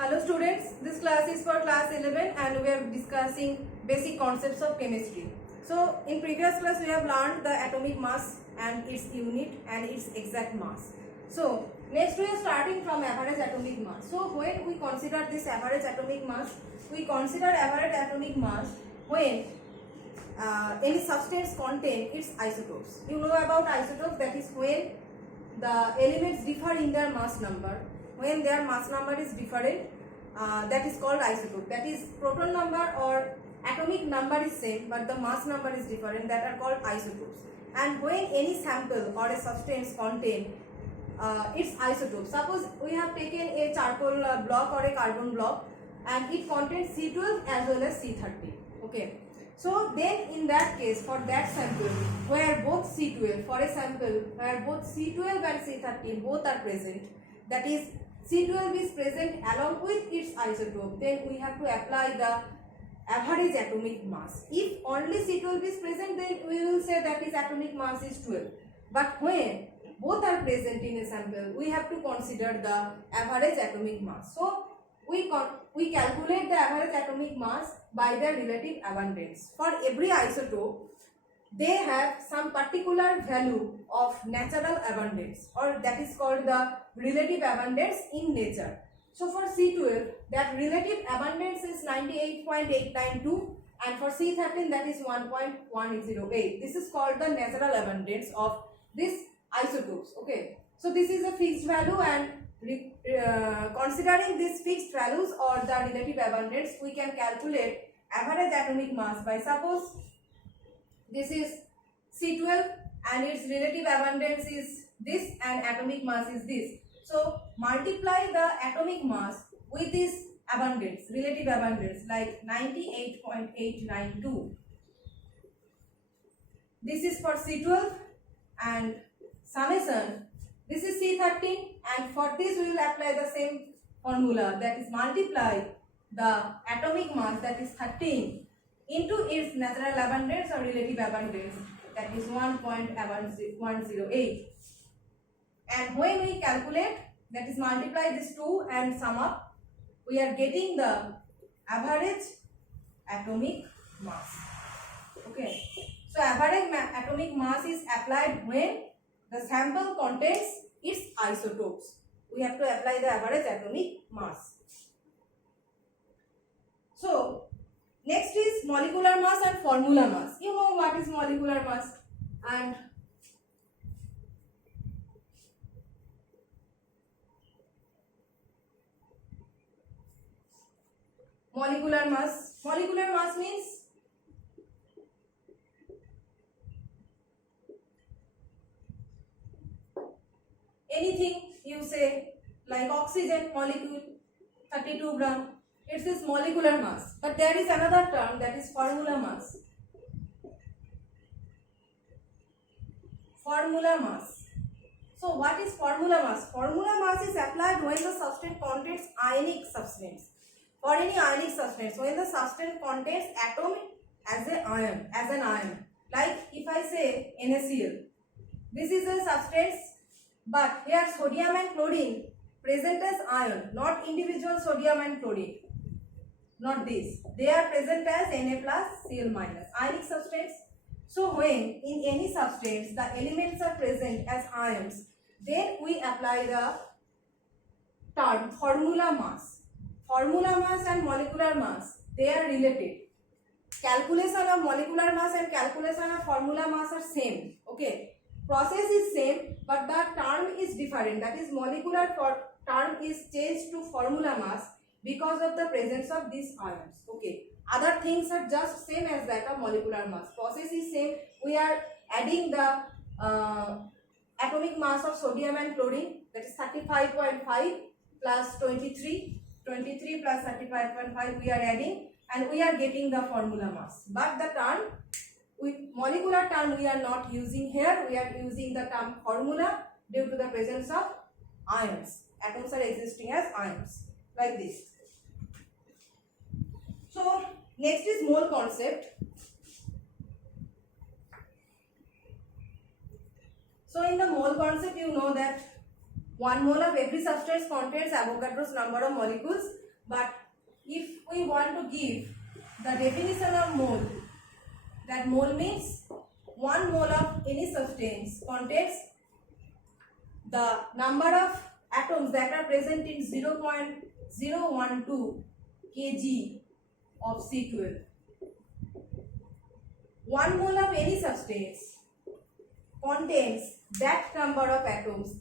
Hello students, this class is for class 11 and we are discussing basic concepts of chemistry. So in previous class we have learned the atomic mass and its unit and its exact mass. So next we are starting from average atomic mass. So when we consider this average atomic mass, we consider average atomic mass when any substance contain its isotopes. You know about isotopes, that is when the elements differ in their mass number. When their mass number is different, that is called isotope. That is proton number or atomic number is same but the mass number is different, that are called isotopes. And when any sample or a substance contain its isotope, suppose we have taken a charcoal block or a carbon block and it contains C12 as well as C13. Okay. So then in that case, for that sample where both C12, for a sample where both C12 and C13 both are present, that is C12 is present along with its isotope, then we have to apply the average atomic mass. If only C12 is present, then we will say that its atomic mass is 12. But when both are present in a sample, we have to consider the average atomic mass. So we calculate the average atomic mass by their relative abundance. For every isotope, they have some particular value of natural abundance, or that is called the relative abundance in nature. So for C12, that relative abundance is 98.892 and for C13 that is 1.108. This is called the natural abundance of these isotopes. Okay, so this is a fixed value, and considering these fixed values or the relative abundance, we can calculate average atomic mass by, suppose this is C12 and its relative abundance is this and atomic mass is this. So multiply the atomic mass with this abundance, relative abundance, like 98.892. This is for C12 and summation. This is C13 and for this we will apply the same formula, that is multiply the atomic mass, that is 13, into its natural abundance or relative abundance, that is 1.108. And when we calculate, that is multiply these two and sum up, we are getting the average atomic mass. Okay. So average atomic mass is applied when the sample contains its isotopes. We have to apply the average atomic mass. So next is molecular mass and formula mass. You know what is molecular mass and molecular mass. Molecular mass means anything you say, like oxygen molecule 32 gram, it is molecular mass. But there is another term, that is formula mass. Formula mass. So what is formula mass? Formula mass is applied when the substance contains ionic substance. For any ionic substance, when the substance contains atom as an ion. Like if I say NaCl, this is a substance, but here sodium and chlorine present as ion, not individual sodium and chlorine. Not this. They are present as Na plus Cl minus, ionic substance. So when in any substance the elements are present as ions, then we apply the term formula mass. Formula mass and molecular mass, they are related. Calculation of molecular mass and calculation of formula mass are same. Okay. Process is same but the term is different. That is molecular term is changed to formula mass because of the presence of these ions. Okay. Other things are just same as that of molecular mass. Process is same. We are adding the atomic mass of sodium and chlorine, that is 35.5 plus 23 plus 35.5 we are adding and we are getting the formula mass. But the term, with molecular term we are not using here, we are using the term formula due to the presence of ions. Atoms are existing as ions, like this. So next is mole concept. So in the mole concept, you know that 1 mole of every substance contains Avogadro's number of molecules. But if we want to give the definition of mole, that mole means 1 mole of any substance contains the number of atoms that are present in 0.012 kg of C12. 1 mole of any substance contains that number of atoms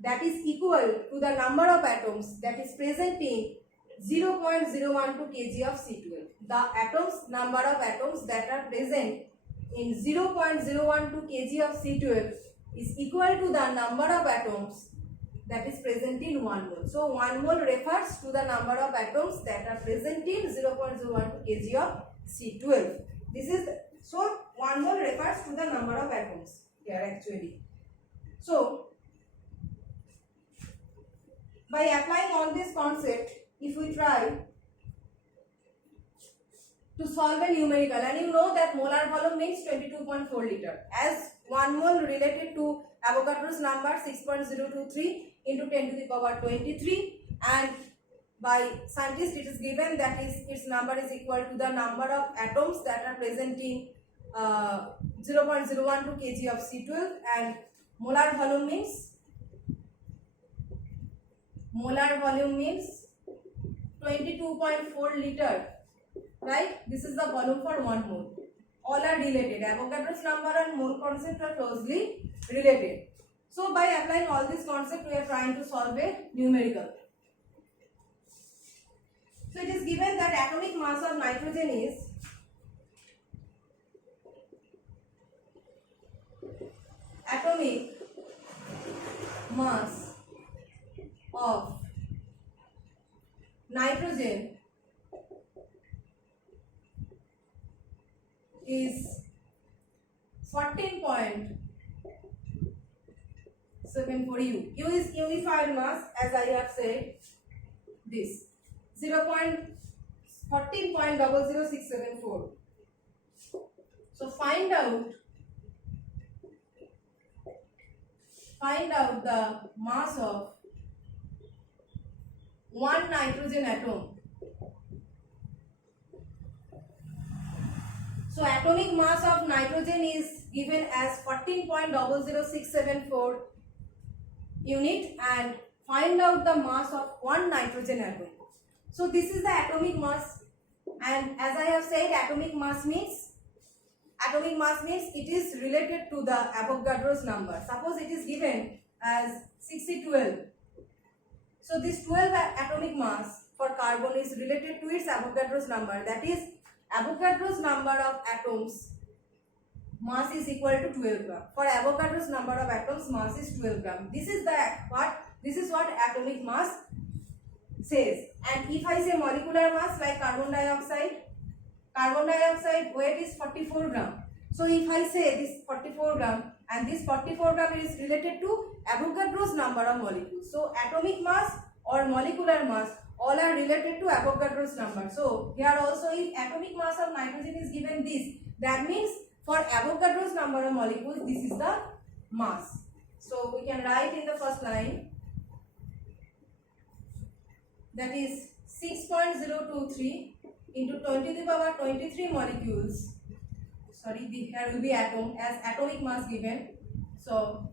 that is equal to the number of atoms that is present in 0.012 kg of C12. The number of atoms that are present in 0.012 kg of C12 is equal to the number of atoms that is present in 1 mole. So 1 mole refers to the number of atoms that are present in 0.012 kg of C12. So 1 mole refers to the number of atoms here actually. So by applying all this concept, if we try to solve a numerical, and you know that molar volume means 22.4 liter, as 1 mole related to Avogadro's number 6.023 into 10 to the power 23, and by scientists it is given that its number is equal to the number of atoms that are present in 0.012 kg of C12, and molar volume means 22.4 liter, right? This is the volume for 1 mole. All are related. Avogadro's number and mole concept are closely related. So by applying all this concept, we are trying to solve a numerical. So it is given that atomic mass of nitrogen is is 14.74 U. U is unified mass, as I have said, this 14.00674. So find out the mass of one nitrogen atom. So atomic mass of nitrogen is given as 14.00674 unit, and find out the mass of one nitrogen atom. So this is the atomic mass, and as I have said, atomic mass means it is related to the Avogadro's number. Suppose it is given as 6012. So this 12 atomic mass for carbon is related to its Avogadro's number, that is Avogadro's number of atoms mass is equal to 12 gram. For Avogadro's number of atoms, mass is 12 gram. This is what atomic mass says. And if I say molecular mass, like carbon dioxide weight is 44 gram. So if I say this 44 gram and this 44 gram is related to Avogadro's number of molecules. So atomic mass or molecular mass all are related to Avogadro's number. So here also, if atomic mass of nitrogen is given this, that means for Avogadro's number of molecules, this is the mass. So we can write in the first line, that is 6.023 into 10 to the power 23 molecules. Sorry, here will be atom as atomic mass given. So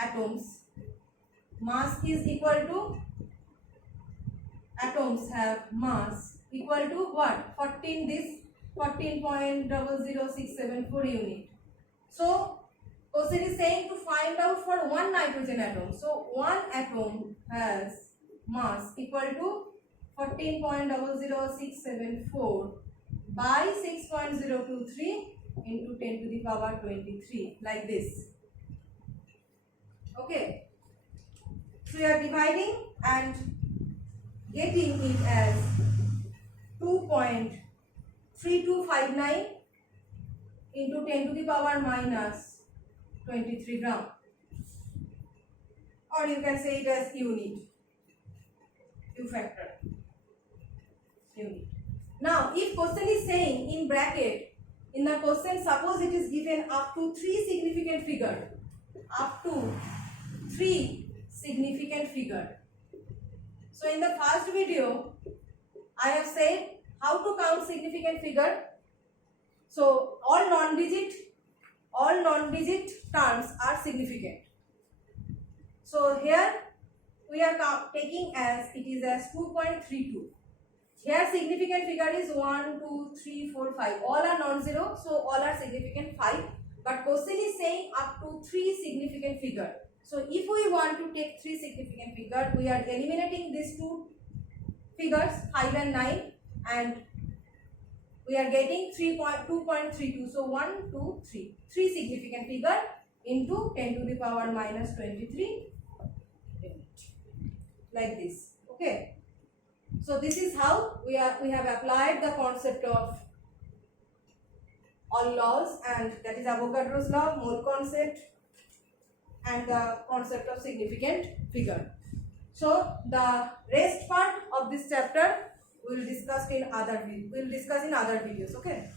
atoms mass is equal to, atoms have mass equal to what? 14.00674 unit. So question is saying to find out for one nitrogen atom. So one atom has mass equal to 14.00674 by 6.023 into 10 to the power 23, like this. Okay. So you are dividing and getting it as 2.3259 into 10 to the power minus 23 gram, or you can say it as unit, U factor, unit. Now if question is saying in bracket, in the question suppose it is given up to 3 significant figure, So in the first video I have said how to count significant figure. So all non-digit terms are significant. So here we are taking as it is as 2.32. Here significant figure is 1, 2, 3, 4, 5. All are non-zero, so all are significant 5. But question is saying up to 3 significant figure. So if we want to take 3 significant figure, we are eliminating these 2 figures 5 and 9, and we are getting 2.32. So 1, 2, 3. 3 significant figure into 10 to the power minus 23 unit. Like this. Okay. So this is how we have applied the concept of all laws, and that is Avogadro's law, mole concept, and the concept of significant figure. So the rest part of this chapter we will discuss in other videos. Okay.